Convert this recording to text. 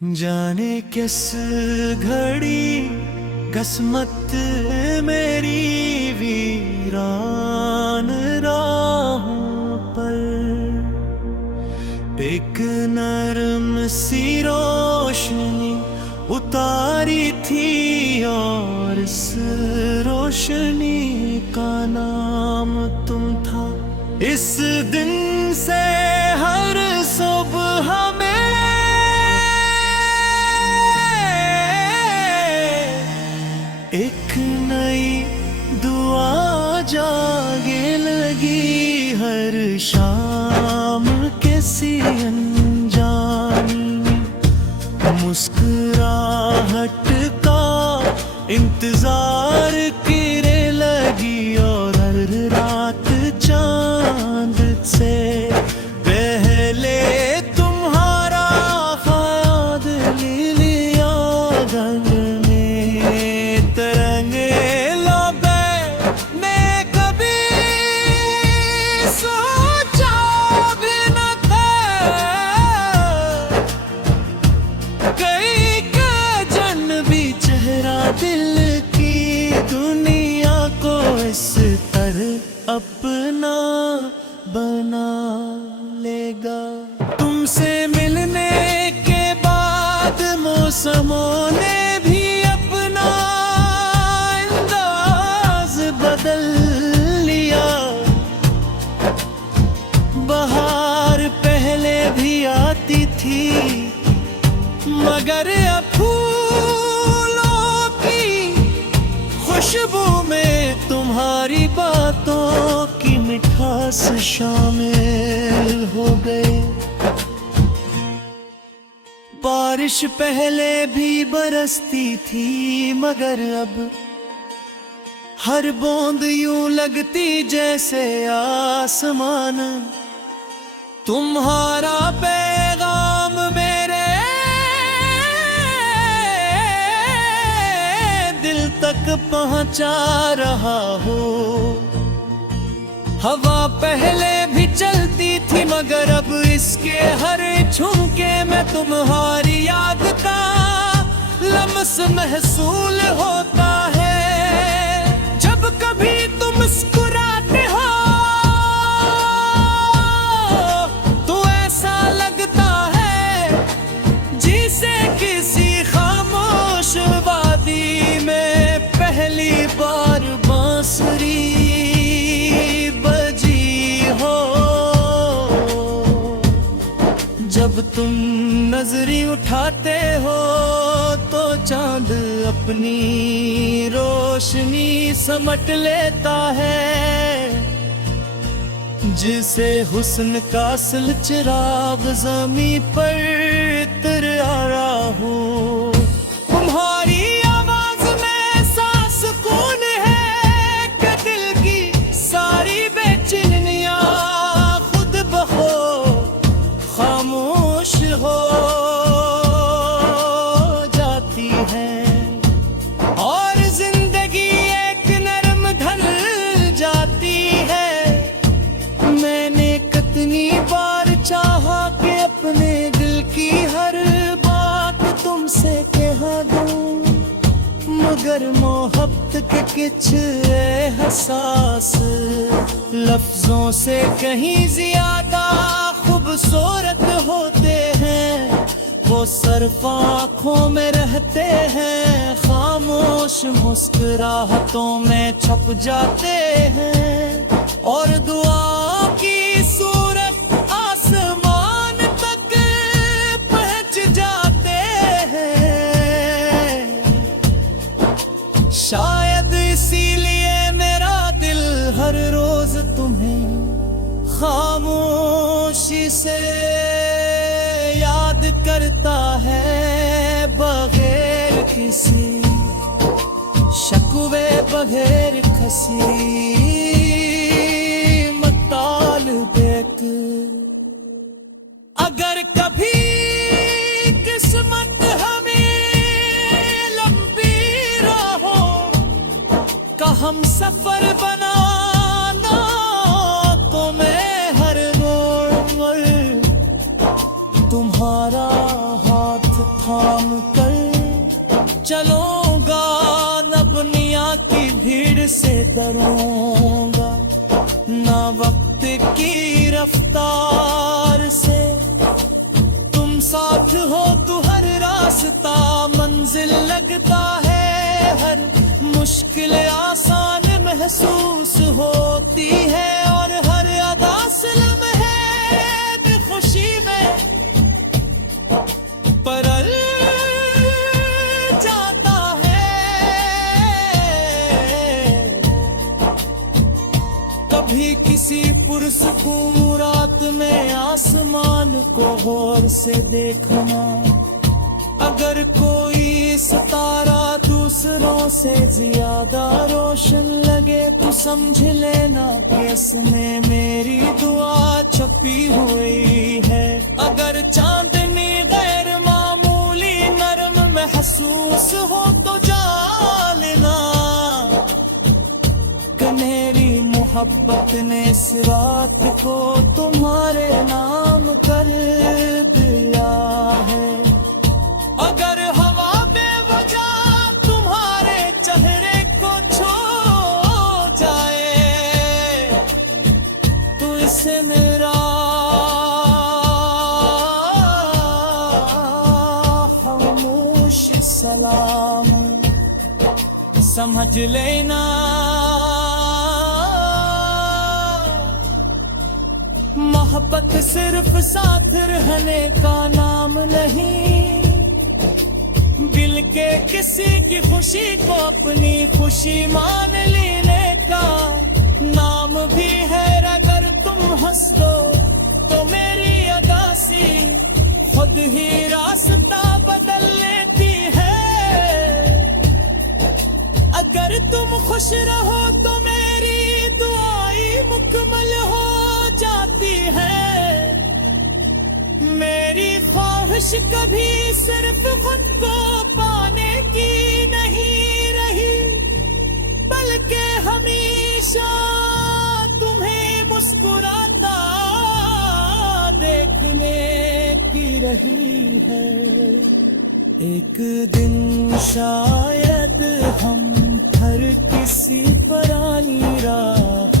जाने किस घड़ी किस्मत मेरी वीरान राहों पर एक नरम सी रोशनी उतारी थी और इस रोशनी का नाम तुम था। इस दिन से हर सुबह में एक नई दुआ जागे लगी, हर शाम किसी अनजानी मुस्कुराहट का इंतजार करे लगी, और हर रात चांद से पहले तुम्हारा ख्याल लिया रंग में तरंगे लबे ने कभी सोचा भी न था। कई का जन भी चेहरा दिल की दुनिया को इस तरह अपना बना लेगा। तुमसे मिलने के बाद मौसमों ने भी अपना अंदाज बदल लिया। बहार पहले भी आती थी, मगर अब फूलों की खुशबू में तुम्हारी बातों की मिठास शामिल हो गए। बारिश पहले भी बरसती थी, मगर अब हर बूंद यूं लगती जैसे आसमान। तुम्हारा पैगाम मेरे दिल तक पहुंचा रहा हो। हवा पहले भी चलती थी, मगर अब इसके हर झुमके में तुम्हारी याद का लम्स महसूल होता है। जब कभी तुम मुस्कुराते हो तो ऐसा लगता है जिसे किसी खामोश वादी में पहली बार बांसुरी जब तुम नजरी उठाते हो तो चांद अपनी रोशनी समट लेता है, जिसे हुस्न का असल चिराग ज़मीं पर इतरा रहा हूँ। तुम्हारी आवाज में ऐसा सुकून है कि दिल की सारी बेचैनियाँ खुद खामोश हो जाती है, और जिंदगी एक नरम ढल जाती है। मैंने कितनी बार चाहा कि अपने दिल की हर बात तुमसे कह दूं, मगर मोहब्बत के कुछ एहसास लफ्जों से कहीं ज्यादा खूबसूरत होते हैं। वो सिर्फ आँखों में रहते हैं, खामोश मुस्कुराहटों में छप जाते हैं, और दुआओं की सूरत आसमान तक पहुँच जाते हैं। शायद इसीलिए मेरा दिल हर रोज तुम्हें खामोशी से याद करता है, बगैर किसी शिकवे बगैर किसी मुतालबे के। अगर कभी किस्मत हमें लंबी राहों का हम सफर बनाना, तो मैं हर मोड़ तुम्हारा हाथ थाम कर चलूंगा, न दुनिया की भीड़ से डरूंगा, न वक्त की रफ्तार से। तुम साथ हो तो हर रास्ता मंजिल लगता है, हर मुश्किल आसान महसूस होती है, और हर अदा लम्हे खुशी में परल जाता है। कभी किसी पुरसकून रात में आसमान को गौर से देखना, अगर कोई सितारा दूसरों से ज्यादा रोशन लगे तो समझ लेना कि इसमें मेरी दुआ छपी हुई है। अगर चांदनी गैर मामूली नरम महसूस हो तो जाना कि मेरी मोहब्बत ने इस रात को तुम्हारे नाम कर दिया है। अगर हवा बेवजह तुम्हारे चेहरे को छू जाए तो इसे मेरा खामोश सलाम समझ लेना। मोहब्बत सिर्फ साथ रहने का नाम नहीं, दिल के किसी की खुशी को अपनी खुशी मान लेने का नाम भी है। अगर तुम हंस दो तो मेरी अदासी खुद ही रास्ता बदल लेती है। अगर तुम खुश रहो तो मेरी दुआएं मुकम्मल हो जाती है। मेरी ख्वाहिश कभी सिर्फ खुद को पाने की नहीं रही, बल्कि हमेशा तुम्हें मुस्कुराता देखने की रही है। एक दिन शायद हम हर किसी पुरानी राह